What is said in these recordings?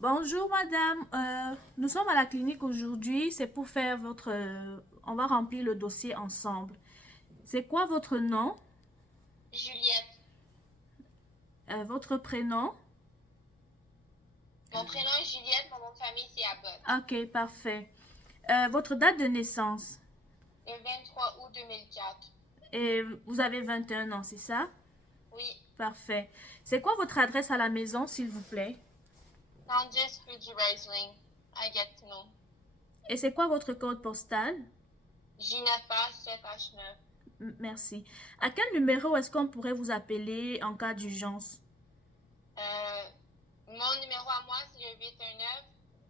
Bonjour madame, nous sommes à la clinique aujourd'hui, c'est pour faire votre... on va remplir le dossier ensemble. C'est quoi votre nom, Juliette. votre prénom? Mon prénom est Juliette, mon nom de famille c'est Abbott. Ok, parfait. Votre date de naissance? Le 23 août 2004. Et vous avez 21 ans, c'est ça? Oui, Parfait. C'est quoi votre adresse à la maison, s'il vous plaît? 110 rue du Riesling, à Gatineau. Et c'est quoi votre code postal? J9A 7H9. Merci. À quel numéro est-ce qu'on pourrait vous appeler en cas d'urgence? Mon numéro à moi c'est le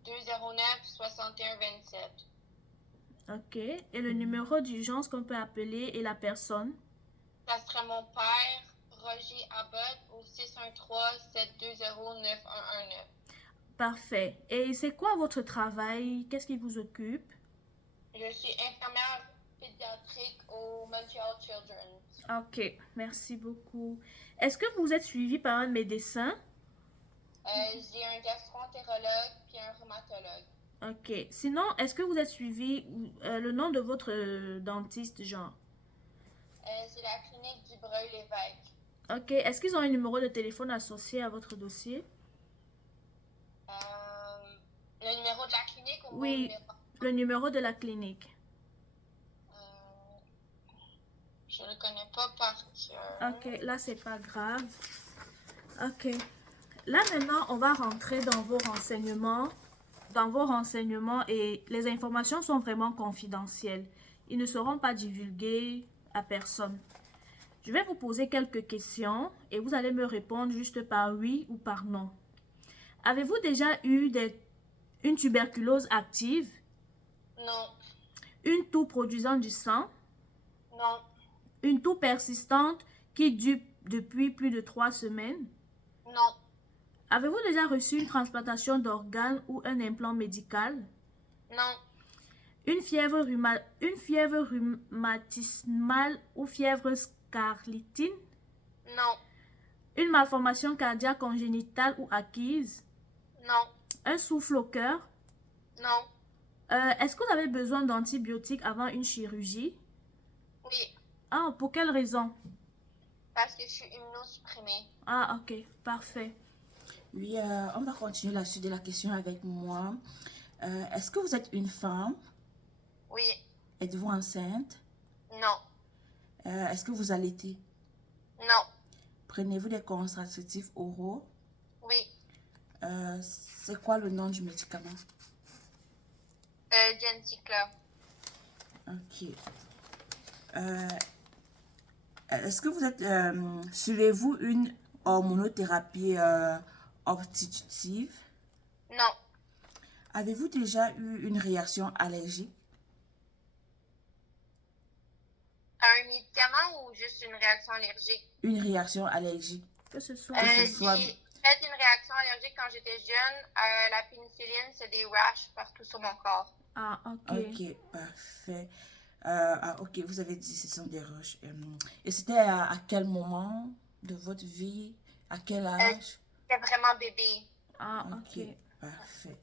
819-209-6127. Ok. Et le numéro d'urgence qu'on peut appeler et la personne? Ça serait mon père, Roger Abbott, au 613-720-9119. Parfait. Et c'est quoi votre travail? Qu'est-ce qui vous occupe? Je suis infirmière pédiatrique au Montreal Children's. Ok, merci beaucoup. Est-ce que vous êtes suivi par un médecin? J'ai un gastro-entérologue puis un rhumatologue. Ok. Sinon, est-ce que vous êtes suivi le nom de votre dentiste, genre? C'est la clinique du Breuil-l'Évêque. Ok. Est-ce qu'ils ont un numéro de téléphone associé à votre dossier? Le numéro de la clinique ou mon Oui, numéro? le numéro de la clinique. Euh, je le connais pas par cœur. Ok, là, c'est pas grave. Ok. Là, maintenant, on va rentrer dans vos renseignements et les informations sont vraiment confidentielles. Ils ne seront pas divulgués à personne. Je vais vous poser quelques questions et vous allez me répondre juste par oui ou par non. Avez-vous déjà eu une tuberculose active, Non, une toux produisant du sang, non, une toux persistante qui dure depuis plus de 3 semaines? non, Avez-vous déjà reçu une transplantation d'organes ou un implant médical? non, Une fièvre rhumatismale ou fièvre scarlatine? non, Une malformation cardiaque congénitale ou acquise? non, Un souffle au cœur? non, Est-ce que vous avez besoin d'antibiotiques avant une chirurgie? oui, Ah, pour quelle raison? parce que je suis immunosupprimée. Ah, ok, parfait. Oui, on va continuer la suite de la question avec moi. Est-ce que vous êtes une femme? Oui, Êtes-vous enceinte? non, Est-ce que vous allaitez? non, Prenez-vous des contraceptifs oraux? oui, C'est quoi le nom du médicament? Genticla. Ok. Euh, Est-ce que vous êtes... suivez-vous une hormonothérapie obstétrique? Non, Avez-vous déjà eu une réaction allergique? un médicament ou juste une réaction allergique? Une réaction allergique, Que ce soit. que ce soit... J'ai fait une réaction allergique quand j'étais jeune. La pénicilline, c'est des rashes partout sur mon corps. Ah, ok. Ok, parfait. Ok, vous avez dit ce sont des roches. Et c'était à quel moment de votre vie? À quel âge? J'étais vraiment bébé. Ah, Ok, ok. parfait.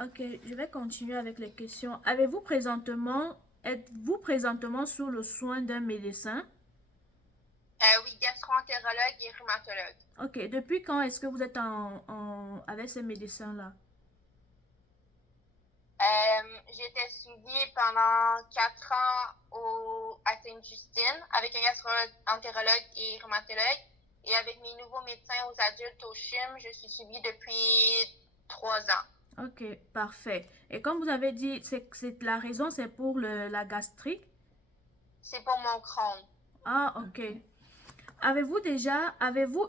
Ok, je vais continuer avec les questions. Êtes-vous présentement sous le soin d'un médecin? Oui, gastro-entérologue et rhumatologue. Ok, depuis quand est-ce que vous êtes avec ces médecins-là? J'étais suivie pendant 4 ans à Sainte-Justine avec un gastro-entérologue et rhumatologue. Et avec mes nouveaux médecins aux adultes au CHUM, je suis suivie depuis 3 ans. Ok, parfait. Et comme vous avez dit, la raison, c'est pour la gastrique? C'est pour mon Crohn. Ah, ok. Avez-vous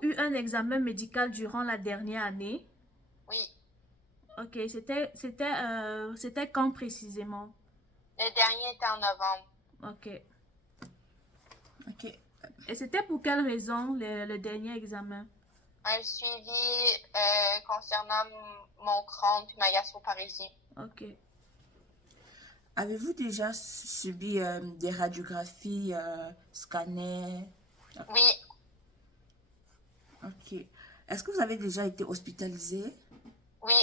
eu un examen médical durant la dernière année? Oui, Ok, c'était quand précisément? le dernier était en novembre. Ok. Ok. Et c'était pour quelle raison le dernier examen? Un suivi concernant mon Crohn puis ma gastroparésie. Ok. Avez-vous déjà subi des radiographies, scanners? Oui, Ok. Est-ce que vous avez déjà été hospitalisé? Oui,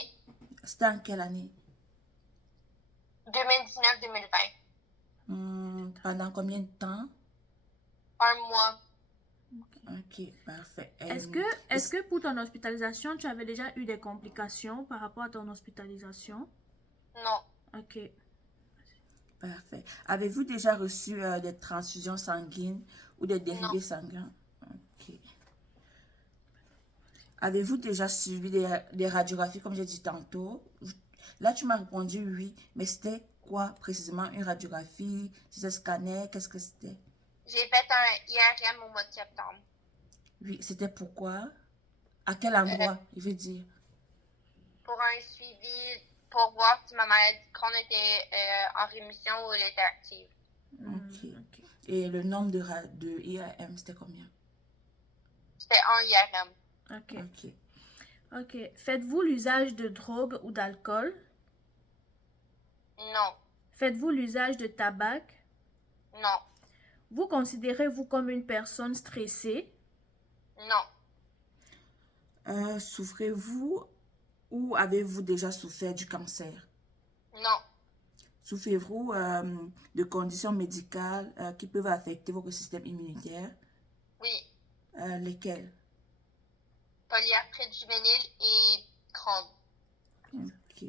C'était en quelle année? 2019-2020. Pendant combien de temps? Un mois. Ok, parfait. Est-ce que pour ton hospitalisation, tu avais déjà eu des complications par rapport à ton hospitalisation? Non. Ok. Parfait. Avez-vous déjà reçu des transfusions sanguines ou des dérivés Non. sanguins? Ok. Avez-vous déjà suivi des radiographies, comme j'ai dit tantôt? Là, tu m'as répondu oui, mais c'était quoi précisément une radiographie? C'était scanner? Qu'est-ce que c'était? J'ai fait un IRM au mois de septembre. Oui, c'était pourquoi? À quel Euh, endroit, il veut dire? pour un suivi, pour voir si ma maladie Crohn était en rémission ou elle était active. Ok. Ok. Et le nombre de IAM, c'était combien? C'était un IRM. Ok. Ok. Ok. Faites-vous l'usage de drogue ou d'alcool? Non. Faites-vous l'usage de tabac? Non. Vous considérez-vous comme une personne stressée? Non. Souffrez-vous ou avez-vous déjà souffert du cancer? Non. Souffrez-vous de conditions médicales qui peuvent affecter votre système immunitaire? Oui. Lesquelles? Polyarthrite juvénile et Crohn. Ok.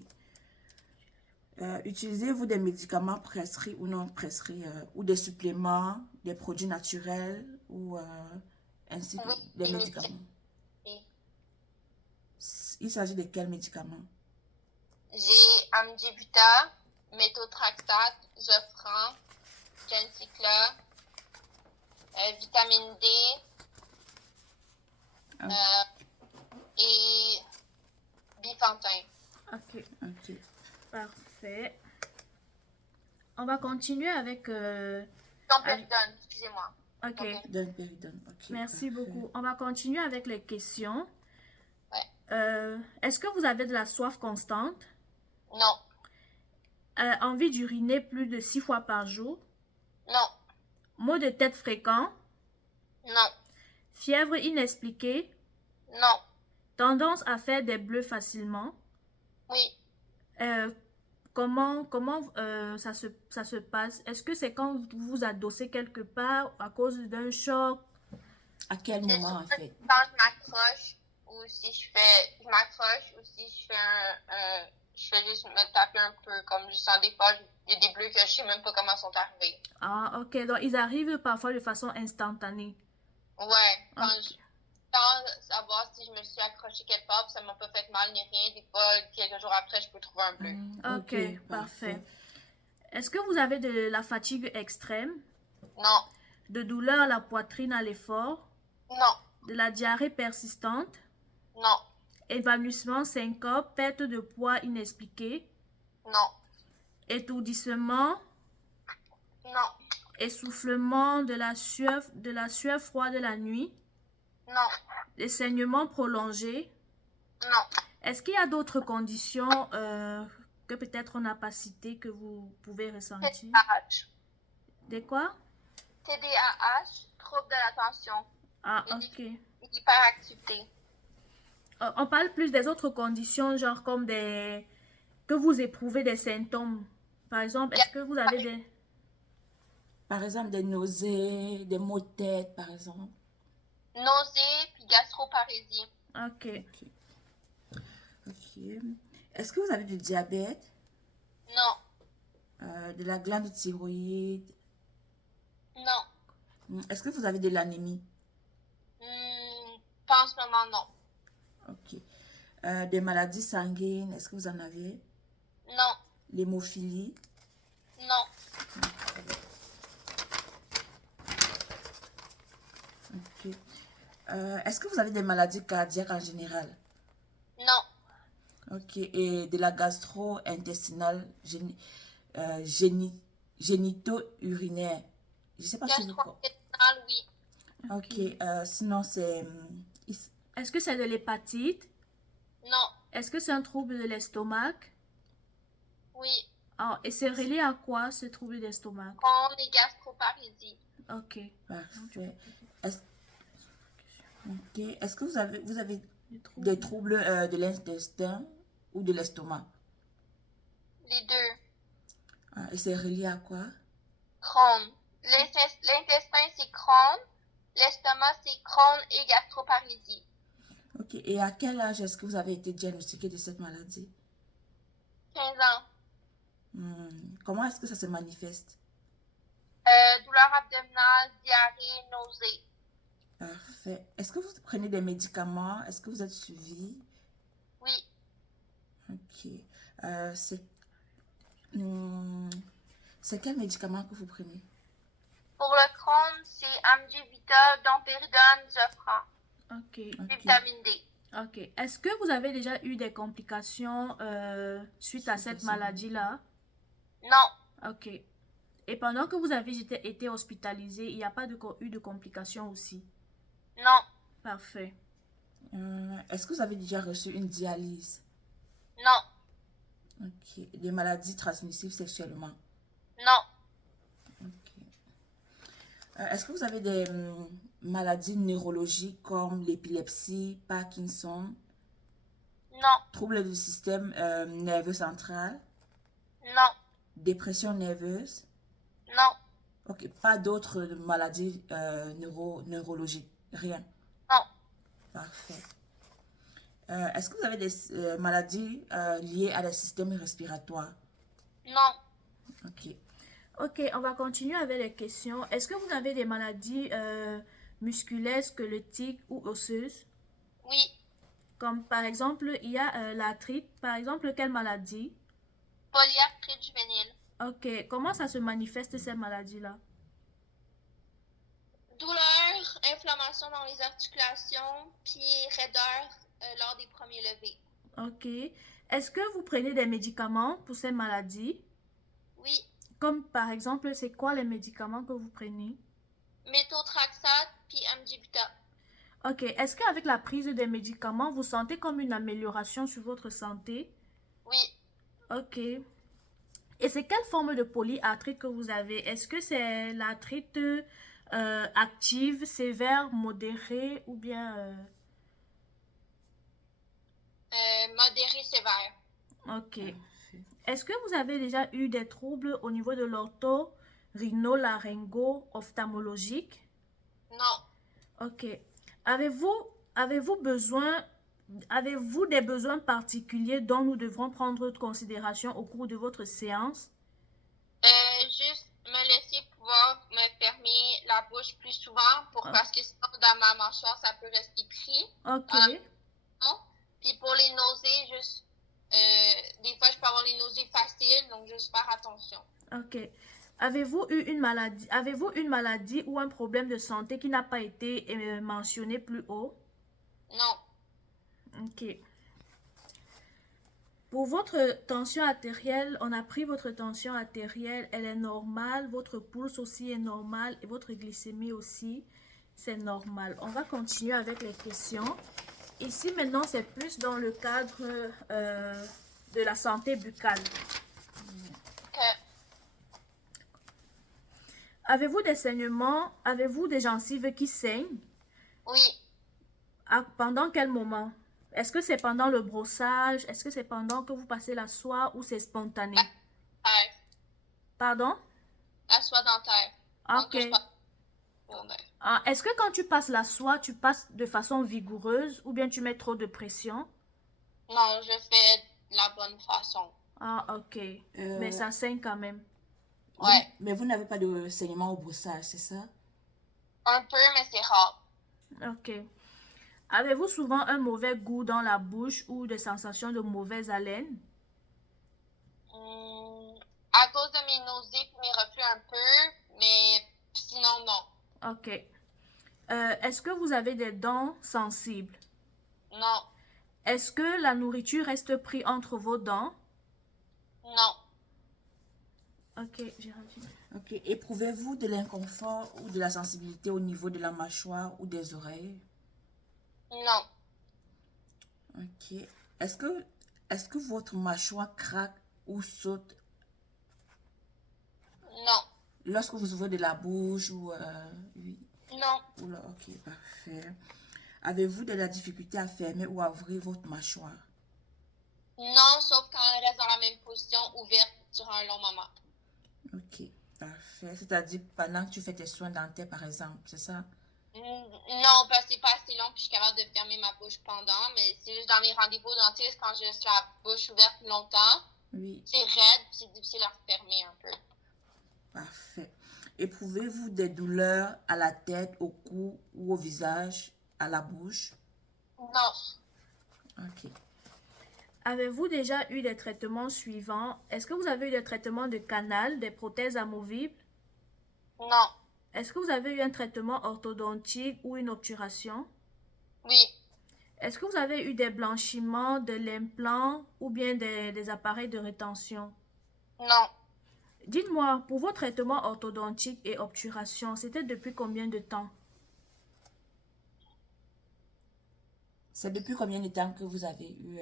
Utilisez-vous des médicaments prescrits ou non prescrits ou des suppléments, des produits naturels ou ainsi que Oui, des des médicaments? médicaments. Oui. Il s'agit de quels médicaments? J'ai Amdibuta, méthotrexate, Zofran, Gencicla, vitamine D Ah, et Bifantin. Ok. ok. Parfait. On va continuer avec... Domperidone, excusez-moi. Ok. Domperidone, ok. Merci Parfait. beaucoup. On va continuer avec les questions. Ouais. Est-ce que vous avez de la soif constante? Non. Envie d'uriner plus de 6 fois par jour? Non. Maux de tête fréquents? Non. Fièvre inexpliquée? Non. Tendance à faire des bleus facilement? Oui. Comment ça se passe? Est-ce que c'est quand vous vous adossez quelque part à cause d'un choc? À quel C'est moment, en surtout fait? quand je m'accroche ou si je m'accroche ou si je fais je fais juste me taper un peu, comme je sens des fois, il y a des bleus que je sais même pas comment sont arrivés. Ah, ok. Donc, ils arrivent parfois de façon instantanée. Ouais, Ok. sans savoir si je me suis accrochée quelque part, puis ça m'a pas fait mal ni rien, des fois, quelques jours après, je peux trouver un bleu. Ok, parfait. Est-ce que vous avez de la fatigue extrême, Non. de douleur à la poitrine à l'effort, Non. de la diarrhée persistante, Non. évanouissement, syncope, perte de poids inexpliquée, Non. étourdissement, Non. essoufflement, de la sueur froide la nuit, Non. des saignements prolongés? Non. Est-ce qu'il y a d'autres conditions que peut-être on n'a pas citées que vous pouvez ressentir? TDAH. Des quoi? TDAH, trouble de l'attention. Ah, ok. Hyperactivité. On parle plus des autres conditions, genre comme des... que vous éprouvez des symptômes. Par exemple, est-ce que vous avez des... Par exemple, des nausées, des maux de tête, par exemple. Nausées puis gastroparésie. Ok. Ok. Est-ce que vous avez du diabète, Non. de la glande thyroïde? Non. Est-ce que vous avez de l'anémie? Pas en ce moment, non. Ok. Des maladies sanguines, est-ce que vous en avez? Non. L'hémophilie? Non. Ok. Est-ce que vous avez des maladies cardiaques en général? Non. Ok. Et de la gastro-intestinale génito-urinaire? Je ne sais pas si vous... Gastro-intestinale, oui. Ok. Sinon, c'est... Est-ce que c'est de l'hépatite? Non. Est-ce que c'est un trouble de l'estomac? Oui. Ah, et c'est relié à quoi ce trouble d'estomac? Crohn et gastroparésie. Ok. Parfait. Ok. Est-ce que vous avez Des troubles. des troubles de l'intestin? ou de l'estomac? Les deux. Ah, et c'est relié à quoi? Crohn. L'intestin, c'est Crohn. L'estomac, c'est Crohn et gastroparalysie. Ok. Et à quel âge est-ce que vous avez été diagnostiqué de cette maladie? 15 ans. Comment est-ce que ça se manifeste? Douleur abdominale, diarrhée, nausée. Parfait. Est-ce que vous prenez des médicaments? Est-ce que vous êtes suivi? Oui. Ok. Euh, c'est hmm, c'est quel médicament que vous prenez? Pour le Crohn, c'est Amgevita, Domperidone, Zofran. Ok. Ok. Vitamine D. Ok. Est-ce que vous avez déjà eu des complications suite à cette maladie-là? Non. Ok. Et pendant que vous avez été hospitalisé, il n'y a pas eu de complications aussi? Non. Parfait. Est-ce que vous avez déjà reçu une dialyse? Non. Ok. Des maladies transmissibles sexuellement? Non. Ok. Est-ce que vous avez des maladies neurologiques comme l'épilepsie, Parkinson, Non. troubles du système nerveux central, Non. dépression nerveuse? Non. Ok, pas d'autres maladies neurologiques, rien. Non. Parfait. Est-ce que vous avez des maladies liées à des systèmes respiratoires? Non. Ok. Ok, on va continuer avec les questions. Est-ce que vous avez des maladies musculaires, squelettiques ou osseuses? Oui. Comme par exemple, il y a l'arthrite. Par exemple, quelle maladie? Polyarthrite juvénile. Ok, comment ça se manifeste ces maladies-là? Douleur, inflammation dans les articulations, puis raideur lors des premiers levés. Ok. Est-ce que vous prenez des médicaments pour ces maladies? Oui. Comme par exemple, c'est quoi les médicaments que vous prenez? Méthotrexate puis Amgevita. Ok. Est-ce qu'avec la prise des médicaments, vous sentez comme une amélioration sur votre santé? Oui. Ok. Et c'est quelle forme de polyarthrite que vous avez? Est-ce que c'est l'arthrite active, sévère, modérée ou bien... Modéré sévère. Ok. Est-ce que vous avez déjà eu des troubles au niveau de l'ortho-rhino-laryngo-ophtalmologique? Non. Ok. Avez-vous besoin, avez-vous des besoins particuliers dont nous devrons prendre considération au cours de votre séance? Juste me laisser pouvoir me fermer la bouche plus souvent parce que sinon dans ma mâchoire ça peut rester pris. Ok. Puis pour les nausées, juste des fois je peux avoir les nausées faciles, donc juste faire attention. Ok. Avez-vous une maladie ou un problème de santé qui n'a pas été mentionné plus haut? Non. Ok. Pour votre tension artérielle, on a pris votre tension artérielle, elle est normale, votre pouce aussi est normal et votre glycémie aussi, c'est normal. On va continuer avec les questions. Ici, maintenant, c'est plus dans le cadre de la santé buccale. Avez-vous des saignements? Avez-vous des gencives qui saignent? Oui. Pendant quel moment? Est-ce que c'est pendant le brossage? Est-ce que c'est pendant que vous passez la soie ou c'est spontané? Pardon? La soie dentaire. Ok. Est-ce que quand tu passes la soie, tu passes de façon vigoureuse ou bien tu mets trop de pression? Non, je fais de la bonne façon. Ah, ok. Mais ça saigne quand même. Ouais. Mais vous n'avez pas de saignement au brossage, c'est ça? Un peu, mais c'est rare. Ok. Avez-vous souvent un mauvais goût dans la bouche ou des sensations de mauvaise haleine? À cause de mes nausées et mes reflux un peu, mais sinon non. Ok. Est-ce que vous avez des dents sensibles? Non. Est-ce que la nourriture reste prise entre vos dents? Non. Ok, Géraldine. Ok. Éprouvez-vous de l'inconfort ou de la sensibilité au niveau de la mâchoire ou des oreilles? Non. Ok. Est-ce que votre mâchoire craque ou saute Non. lorsque vous ouvrez de la bouche ou oui. Non. Oula, ok, parfait. Avez-vous de la difficulté à fermer ou à ouvrir votre mâchoire? Non, sauf quand elle reste dans la même position ouverte durant un long moment. Ok, parfait. C'est-à-dire pendant que tu fais tes soins dentaires, par exemple, c'est ça? Non, parce que c'est pas assez long puis je suis capable de fermer ma bouche pendant, mais c'est juste dans mes rendez-vous au dentiste, quand je suis la bouche ouverte longtemps, Oui, c'est raide puis c'est difficile à refermer un peu. parfait. Éprouvez-vous des douleurs à la tête, au cou ou au visage, à la bouche? Non, Ok. Avez-vous déjà eu des traitements suivants? Est-ce que vous avez eu des traitements de canal, des prothèses amovibles? non, Est-ce que vous avez eu un traitement orthodontique ou une obturation? oui, Est-ce que vous avez eu des blanchiments, de l'implant ou bien des appareils de rétention? non. Dites-moi, pour vos traitements orthodontiques et obturations, c'était depuis combien de temps? C'est depuis combien de temps que vous avez eu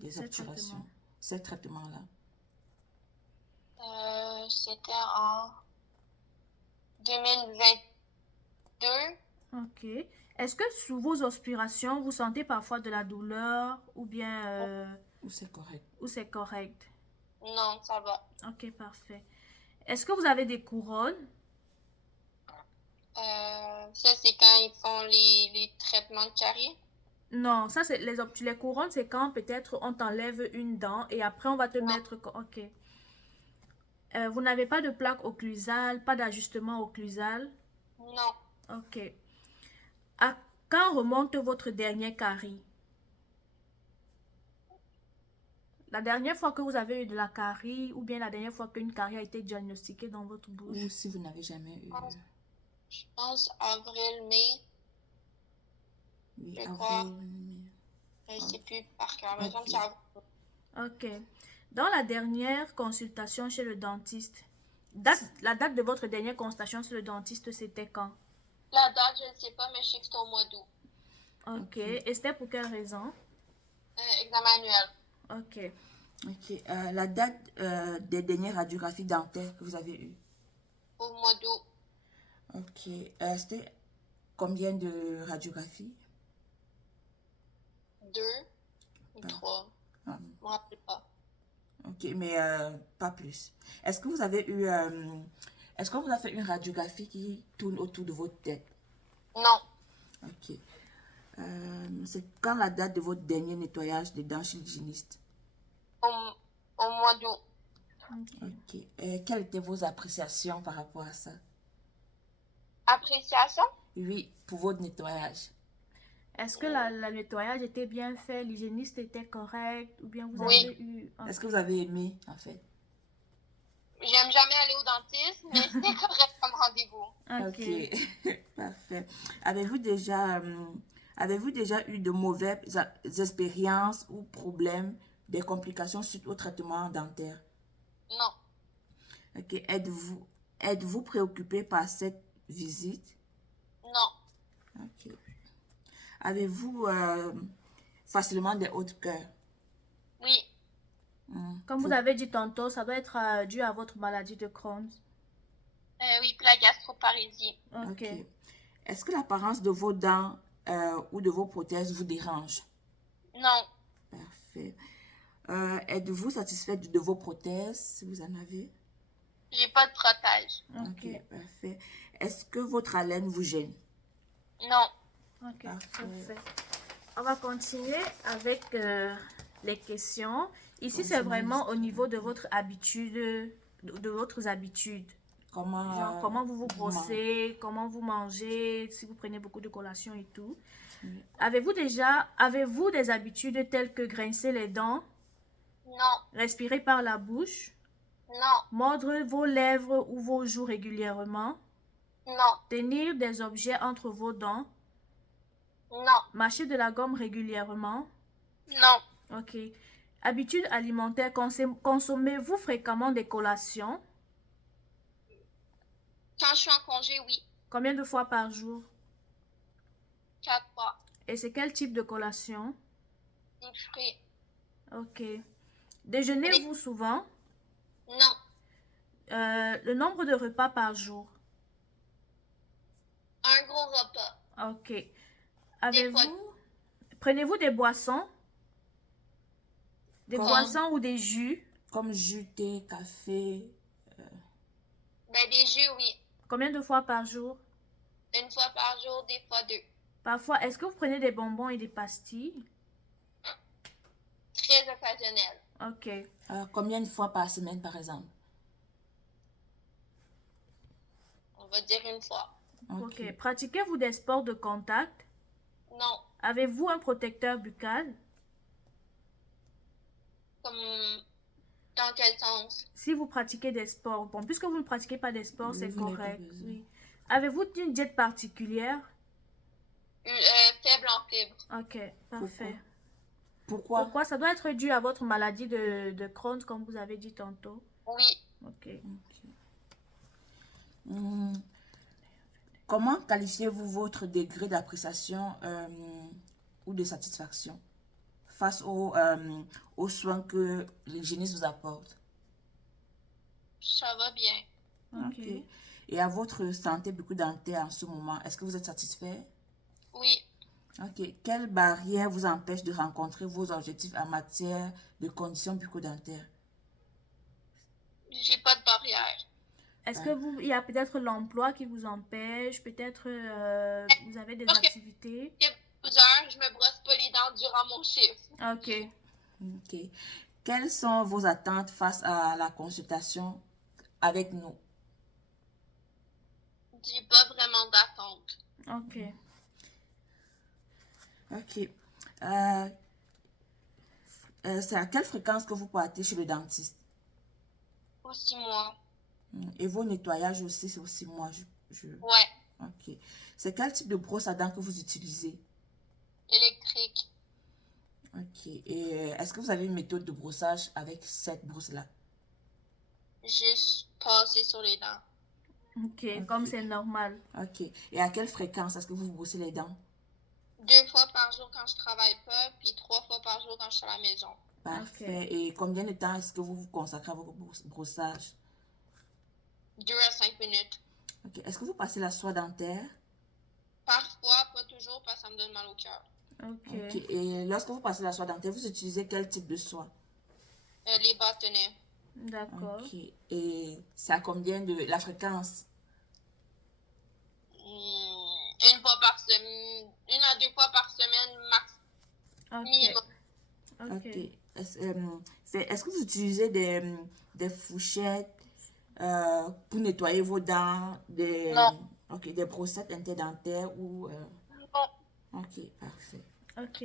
des Ces obturations, traitements. ces traitements-là? C'était en 2022. Ok. Est-ce que sous vos aspirations, vous sentez parfois de la douleur ou bien Ou c'est correct? ou c'est correct? Non, ça va. Ok, parfait. Est-ce que vous avez des couronnes? Ça, c'est quand ils font les traitements de caries. Non, ça c'est les couronnes, c'est quand peut-être on t'enlève une dent et après on va te Non, mettre. Ok. Vous n'avez pas de plaque occlusale, pas d'ajustement occlusal. non. Ok. À quand remonte votre dernière carie? La dernière fois que vous avez eu de la carie ou bien la dernière fois qu'une carie a été diagnostiquée dans votre Ou bouche? si vous n'avez jamais eu, Je pense avril, mai, oui, je crois. avril, mai. Je ne sais plus par cœur, mais je pense que Ok. c'est avril. Ok. Dans la dernière consultation chez le dentiste, la date de votre dernière consultation chez le dentiste, c'était quand? La date, je ne sais pas, mais je sais que c'était au mois d'août. Ok. Ok. Et c'était pour quelle raison? Examen annuel. Ok. Ok. La date des dernières radiographies dentaires que vous avez eues? Au mois d'août. Ok. C'était combien de radiographies? 2 ou Ah, 3. ah, Je me rappelle pas. ok, mais pas plus. Est-ce que vous avez eu, est-ce qu'on vous a fait une radiographie qui tourne autour de votre tête? Non. Ok. C'est quand la date de votre dernier nettoyage des dents chez l'hygiéniste? Au, au mois d'août. Ok. Ok. Et quelles étaient vos appréciations par rapport à ça? Appréciation? Oui, pour votre nettoyage. Est-ce que la nettoyage était bien fait, l'hygiéniste était correct, ou bien vous Oui. avez eu... Est-ce que Ok. vous avez aimé, en fait? J'aime jamais aller au dentiste, mais c'était correct comme rendez-vous. Ok. Ok, parfait. Avez-vous déjà eu de mauvaises expériences ou problèmes, des complications suite au traitement dentaire? Non. Ok, êtes-vous préoccupé par cette visite? Non. Ok. Avez-vous facilement des hauts de cœur? Oui. Comme vous avez dit tantôt, ça doit être dû à votre maladie de Crohn. Oui, puis la gastroparésie. Ok. Ok. Est-ce que l'apparence de vos dents ou de vos prothèses vous dérange? Non. Parfait. Êtes-vous satisfait de vos prothèses, si vous en avez? J'ai pas de protège. Ok. Ok, parfait. Est-ce que votre haleine vous gêne? Non. Ok. Parfait. Parfait. On va continuer avec les questions. Ici, c'est Concernant vraiment au l'histoire. niveau de votre habitude, de votre habitude. Comment, Genre, comment vous vous vous brossez, comment vous mangez, si vous prenez beaucoup de collations et tout. mangez? Avez-vous des habitudes telles que grincer les dents, Non. respirer par la bouche, Non. mordre vos lèvres ou vos joues régulièrement, Non. tenir des objets entre vos dents, Non. mâcher de la gomme régulièrement? Non. Ok. Habitudes alimentaires, consommez-vous fréquemment des collations? Quand je suis en congé, oui. Combien de fois par jour? 4 fois. Et c'est quel type de collation? Des fruits. Ok. Déjeunez-vous souvent? Non. Le nombre de repas par jour? Un gros repas. Ok. Des fois. Prenez-vous des boissons? Des Comme- boissons ou des jus? Comme jus, thé, café. Ben, des jus, oui. Combien de fois par jour? Une fois par jour, des fois deux. Parfois, est-ce que vous prenez des bonbons et des pastilles? Très occasionnel. Ok. Combien de fois par semaine, par exemple? On va dire une fois. Ok. Pratiquez-vous des sports de contact? Non. Avez-vous un protecteur buccal? Comme, dans quel sens? Si vous pratiquez des sports, bon, puisque vous ne pratiquez pas des sports, c'est Vous n'avez pas correct. besoin. Oui. Avez-vous une diète particulière? Faible en fibres. Ok, parfait. Pourquoi? Pourquoi? Ça doit être dû à votre maladie de Crohn, comme vous avez dit tantôt. Oui. Ok. Hmm. Comment qualifiez-vous votre degré d'appréciation ou de satisfaction face aux soins que l'hygiéniste vous apporte? Ça va bien. Ok. Ok. Et à votre santé bucco-dentaire en ce moment, est-ce que vous êtes satisfait? Oui. Ok. Quelle barrière vous empêche de rencontrer vos objectifs en matière de conditions bucco-dentaires? J'ai pas de barrière. Est-ce que il y a peut-être l'emploi qui vous empêche? Peut-être vous avez des Parce que- activités? J'ai plusieurs, je me brosse pas les dents durant mon chiffre. Ok. Ok. Quelles sont vos attentes face à la consultation avec nous? J'ai pas vraiment d'attente. Ok. Ok. C'est à quelle fréquence que vous partez chez le dentiste? Aussi moi. Et vos nettoyages aussi, c'est aussi moi. Ouais. Ok. C'est quel type de brosse à dents que vous utilisez? Électrique. Ok. Et est-ce que vous avez une méthode de brossage avec cette brosse-là? Juste passer sur les dents. Ok, comme c'est normal. Ok. Et à quelle fréquence est-ce que vous vous brossez les dents? 2 fois par jour quand je travaille pas, puis 3 fois par jour quand je suis à la maison. Parfait. Et combien de temps est-ce que vous vous consacrez à votre brossage? 2 à 5 minutes. Ok. Est-ce que vous passez la soie dentaire? Parfois, pas toujours, parce que ça me donne mal au cœur. Ok. Ok. Et lorsque vous passez la soie dentaire, vous utilisez quel type de soie? Les bâtonnets. D'accord. Ok. Et c'est à combien de la fréquence? Une fois par semaine, 1 à 2 fois par semaine max Ok. minimum. Ok. Ok. Est-ce que vous utilisez des fourchettes pour nettoyer vos dents, Non. ok, des brossettes interdentaires ou Non. ok, parfait. Ok.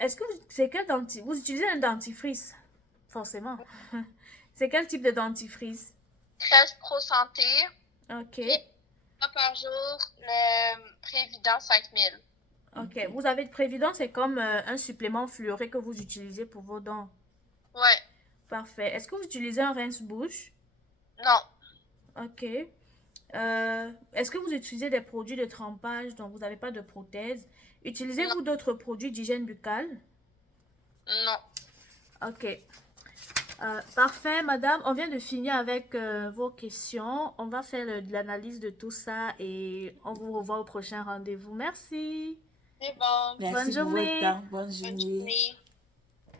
Est-ce que c'est quel dentifrice? Vous utilisez un dentifrice? Forcément. C'est quel type de dentifrice? 13 Pro Santé. Ok. Et 1 par jour, le Prévident 5000. Ok. Vous avez de prévidence, c'est comme un supplément fluoré que vous utilisez pour vos dents. Ouais. Parfait. Est-ce que vous utilisez un rince-bouche? Non. Ok. Est-ce que vous utilisez des produits de trempage dont vous n'avez pas de prothèse? Utilisez-vous d'autres produits d'hygiène buccale? Non. Ok. Parfait, madame. On vient de finir avec vos questions. On va faire de l'analyse de tout ça et on vous revoit au prochain rendez-vous. Merci. C'est bon. Merci Bonne pour votre journée. temps. Bonne Bonne journée. journée.